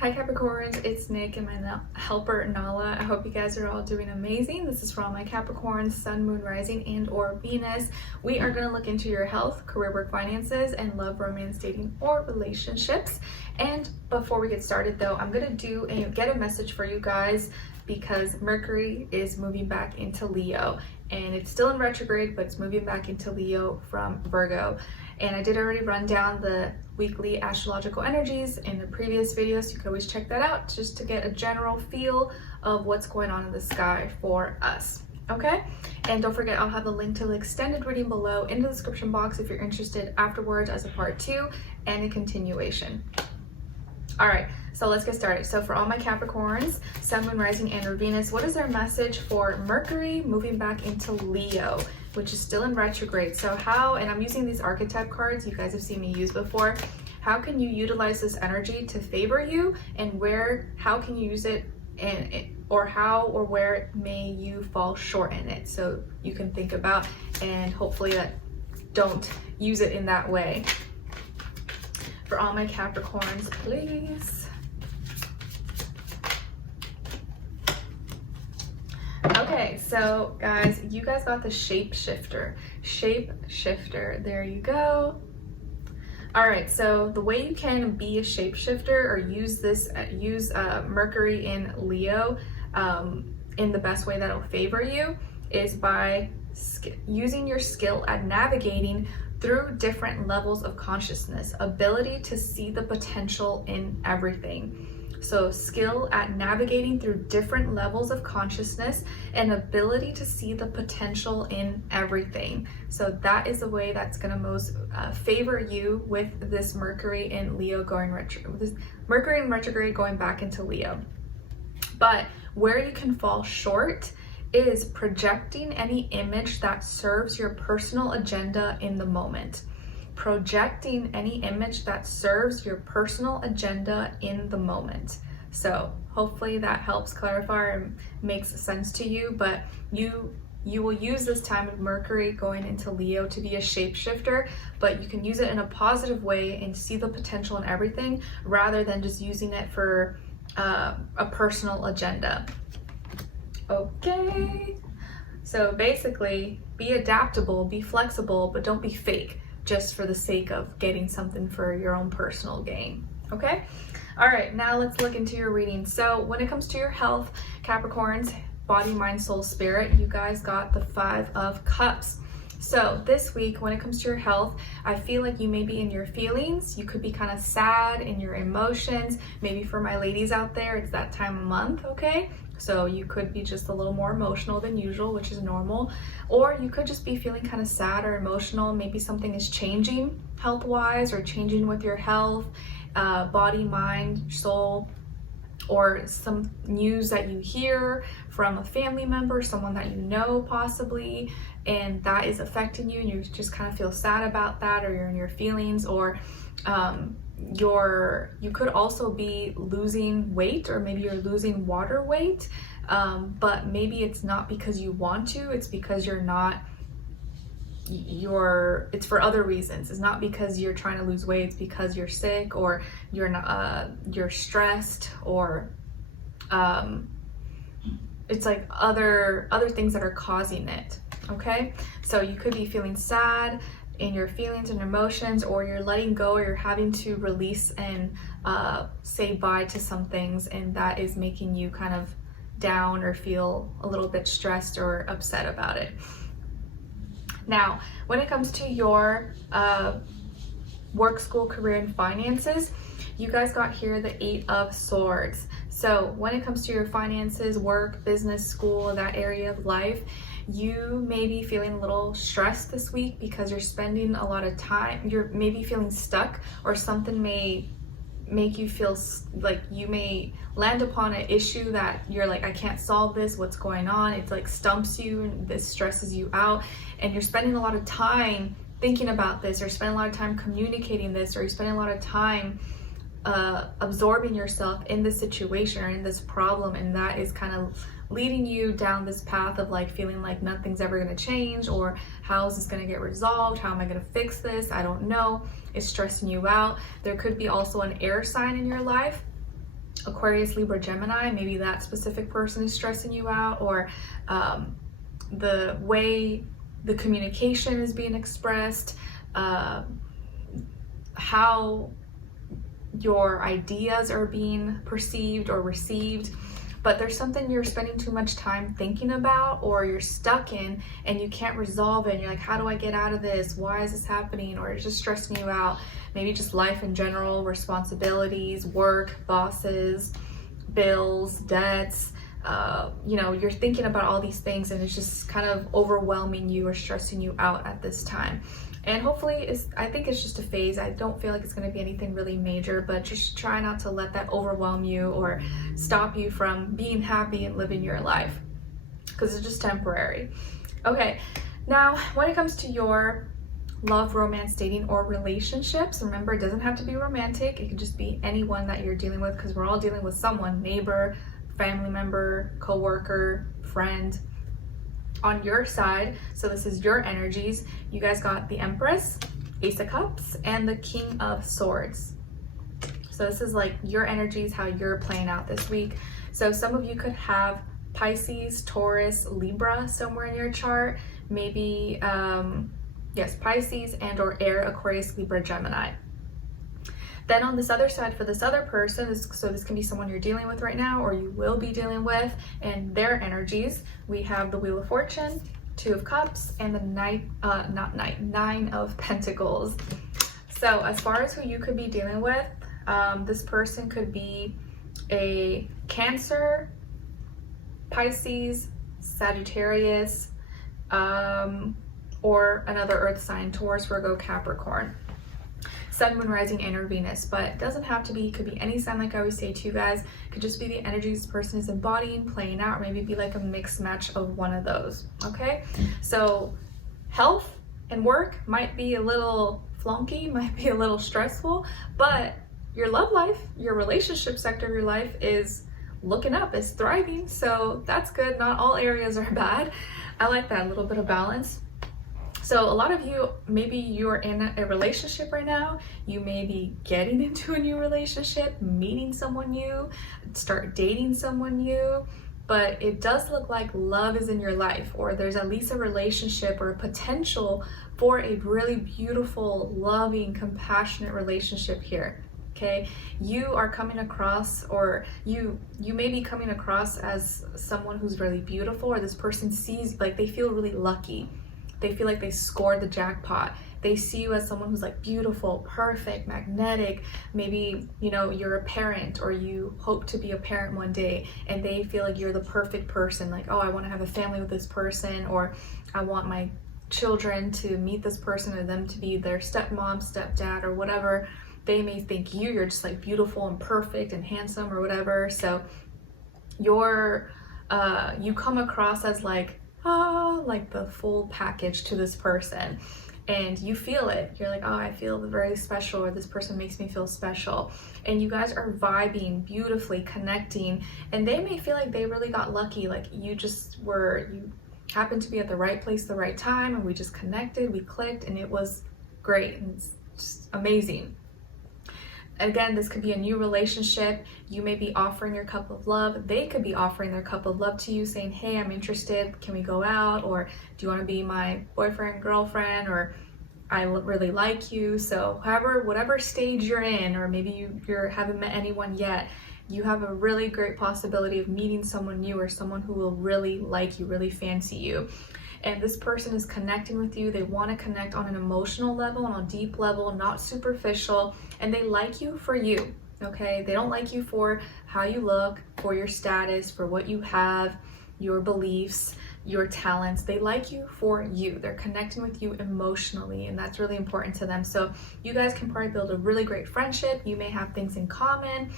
Hi Capricorns, it's Nick and my helper Nala. I hope you guys are all doing amazing. This is for all my Capricorns, Sun, Moon, Rising, and or Venus. We are going to look into your health, career, work, finances, and love, romance, dating, or relationships. And before we get started though, I'm going to get a message for you guys because Mercury is moving back into Leo. And it's still in retrograde, but it's moving back into Leo from Virgo. And I did already run down the weekly astrological energies in the previous video, so you can always check that out just to get a general feel of what's going on in the sky for us. Okay? And don't forget, I'll have the link to the extended reading below in the description box if you're interested afterwards as a part 2 and a continuation. All right, so let's get started. So for all my Capricorns, Sun, Moon, Rising, and or Venus, what is their message for Mercury moving back into Leo, which is still in retrograde? So how, and I'm using these archetype cards you guys have seen me use before, how can you utilize this energy to favor you, and how can you use it, or how or where may you fall short in it? So you can think about, and hopefully that don't use it in that way. For all my Capricorns, please. Okay, so guys, you guys got the shapeshifter. Shapeshifter, there you go. All right, so the way you can be a shapeshifter or use Mercury in Leo in the best way that'll favor you is by using your skill at navigating through different levels of consciousness, ability to see the potential in everything. So skill at navigating through different levels of consciousness and ability to see the potential in everything. So that is the way that's going to most favor you with this Mercury in Leo going this Mercury in retrograde going back into Leo. But where you can fall short is projecting any image that serves your personal agenda in the moment. Projecting any image that serves your personal agenda in the moment. So hopefully that helps clarify and makes sense to you, but you will use this time of Mercury going into Leo to be a shapeshifter, but you can use it in a positive way and see the potential in everything rather than just using it for a personal agenda. Okay, so basically be adaptable, be flexible, but don't be fake just for the sake of getting something for your own personal gain. Okay, all right, now let's look into your reading. So when it comes to your health, Capricorns, body, mind, soul, spirit, you guys got the 5 of Cups. So this week, when it comes to your health, I feel like you may be in your feelings. You could be kind of sad in your emotions. Maybe for my ladies out there, it's that time of month, okay? So you could be just a little more emotional than usual, which is normal. Or you could just be feeling kind of sad or emotional. Maybe something is changing health-wise or changing with your health, body, mind, soul, or some news that you hear from a family member, someone that you know possibly, and that is affecting you and you just kind of feel sad about that, or you're in your feelings, or you could also be losing weight, or maybe you're losing water weight, but maybe it's not because you want to, it's because it's for other reasons. It's not because you're trying to lose weight, it's because you're sick, or you're stressed, or it's like other things that are causing it. Okay, so you could be feeling sad in your feelings and emotions, or you're letting go, or you're having to release and say bye to some things, and that is making you kind of down or feel a little bit stressed or upset about it. Now, when it comes to your work, school, career, and finances, you guys got here the 8 of Swords. So when it comes to your finances, work, business, school, that area of life, you may be feeling a little stressed this week because you're spending a lot of time, you're maybe feeling stuck, or something may make you feel like you may land upon an issue that you're like, I can't solve this, what's going on? It's like stumps you and this stresses you out, and you're spending a lot of time thinking about this, or spending a lot of time communicating this, or you're spending a lot of time absorbing yourself in this situation or in this problem, and that is kind of leading you down this path of like feeling like nothing's ever going to change, or how is this going to get resolved, how am I going to fix this, I don't know. It's stressing you out. There could be also an air sign in your life Aquarius, Libra, Gemini, maybe that specific person is stressing you out, or the way the communication is being expressed, how your ideas are being perceived or received. But there's something you're spending too much time thinking about, or you're stuck in and you can't resolve it, and you're like, how do I get out of this? Why is this happening? Or it's just stressing you out. Maybe just life in general, responsibilities, work, bosses, bills, debts. You know, you're thinking about all these things and it's just kind of overwhelming you or stressing you out at this time. And hopefully, I think it's just a phase. I don't feel like it's going to be anything really major, but just try not to let that overwhelm you or stop you from being happy and living your life, because it's just temporary. Okay, now when it comes to your love, romance, dating, or relationships, remember, it doesn't have to be romantic. It can just be anyone that you're dealing with, because we're all dealing with someone: neighbor, family member, co-worker, friend. On your side, so this is your energies, you guys got the Empress, Ace of Cups, and the King of Swords. So this is like your energies, how you're playing out this week. So some of you could have Pisces, Taurus, Libra somewhere in your chart. Maybe, yes, Pisces and or Air, Aquarius, Libra, Gemini. Then on this other side, for this other person, so this can be someone you're dealing with right now or you will be dealing with, and their energies, we have the Wheel of Fortune, Two of Cups, and the Nine of Pentacles. So as far as who you could be dealing with, this person could be a Cancer, Pisces, Sagittarius, or another earth sign, Taurus, Virgo, Capricorn. Sun, Moon, Rising, and or Venus, but it doesn't have to be. It could be any sign, like I always say to you guys. It could just be the energies this person is embodying, playing out, or maybe be like a mixed match of one of those. Okay, so health and work might be a little flunky, might be a little stressful, but your love life, your relationship sector of your life is looking up, is thriving. So that's good. Not all areas are bad. I like that, a little bit of balance. So a lot of you, maybe you're in a relationship right now, you may be getting into a new relationship, meeting someone new, start dating someone new, but it does look like love is in your life, or there's at least a relationship or a potential for a really beautiful, loving, compassionate relationship here. Okay, you are coming across, or you may be coming across as someone who's really beautiful, or this person sees, like, they feel really lucky. They feel like they scored the jackpot. They see you as someone who's like beautiful, perfect, magnetic. Maybe, you know, you're a parent or you hope to be a parent one day, and they feel like you're the perfect person. Like, oh, I want to have a family with this person, or I want my children to meet this person, or them to be their stepmom, stepdad, or whatever. They may think you're just like beautiful and perfect and handsome or whatever. So you come across as like the full package to this person, and you feel it. You're like, oh, I feel very special, or this person makes me feel special, and you guys are vibing beautifully, connecting, and they may feel like they really got lucky, like you happened to be at the right place, the right time, and we just connected, we clicked, and it was great, and it's just amazing. Again, this could be a new relationship. You may be offering your cup of love. They could be offering their cup of love to you, saying, hey, I'm interested. Can we go out? Or do you want to be my boyfriend, girlfriend? Or I really like you. So whatever stage you're in, or maybe you haven't met anyone yet, you have a really great possibility of meeting someone new, or someone who will really like you, really fancy you. And this person is connecting with you. They want to connect on an emotional level, on a deep level, not superficial, and they like you for you, okay? They don't like you for how you look, for your status, for what you have, your beliefs, your talents. They like you for you. They're connecting with you emotionally, and that's really important to them. So you guys can probably build a really great friendship. You may have things in common,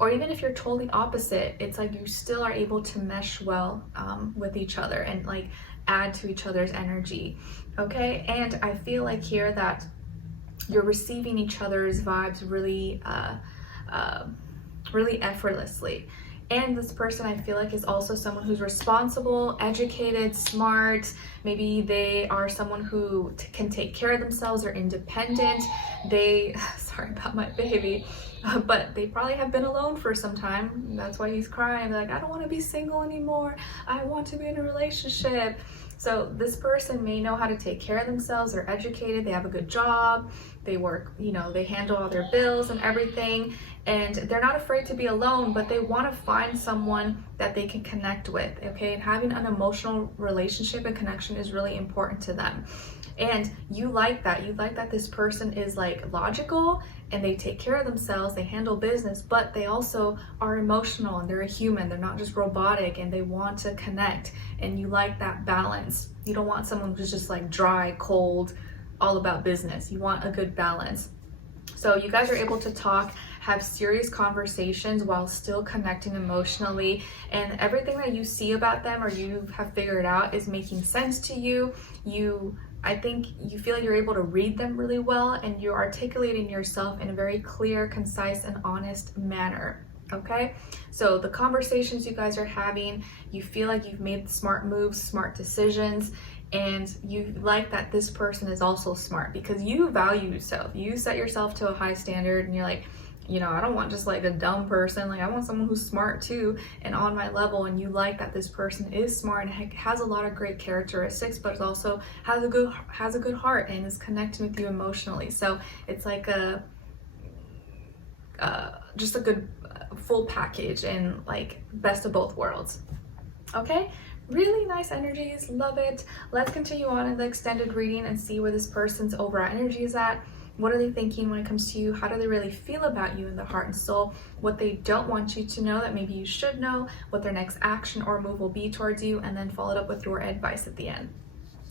or even if you're totally opposite, it's like you still are able to mesh well with each other and like add to each other's energy, okay? And I feel like here that you're receiving each other's vibes really really effortlessly. And this person, I feel like, is also someone who's responsible, educated, smart. Maybe they are someone who can take care of themselves, or independent. sorry about my baby. But they probably have been alone for some time. That's why he's crying. They're like, I don't want to be single anymore. I want to be in a relationship. So this person may know how to take care of themselves. They're educated, they have a good job, they work, they handle all their bills and everything, and they're not afraid to be alone, but they want to find someone that they can connect with, okay? And having an emotional relationship and connection is really important to them. And you like that this person is like logical and they take care of themselves, they handle business, but they also are emotional and they're a human. They're not just robotic, and they want to connect, and you like that balance. You don't want someone who's just like dry, cold, all about business. You want a good balance. So you guys are able to talk, have serious conversations while still connecting emotionally, and everything that you see about them or you have figured out is making sense to you. I think you feel like you're able to read them really well, and you're articulating yourself in a very clear, concise, and honest manner. Okay, so the conversations you guys are having, you feel like you've made smart moves, smart decisions, and you like that this person is also smart because you value yourself. You set yourself to a high standard, and you're like, I don't want just like a dumb person. Like, I want someone who's smart too and on my level. And you like that this person is smart and has a lot of great characteristics, but also has a good heart and is connecting with you emotionally. So it's like just a good full package and like best of both worlds. Okay, really nice energies, love it. Let's continue on in the extended reading and see where this person's overall energy is at. What are they thinking when it comes to you? How do they really feel about you in the heart and soul? What they don't want you to know that maybe you should know, what their next action or move will be towards you, and then follow it up with your advice at the end.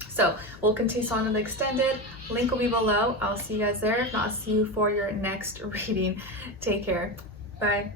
So we'll continue on in the extended. Link will be below. I'll see you guys there. If not, I'll see you for your next reading. Take care. Bye.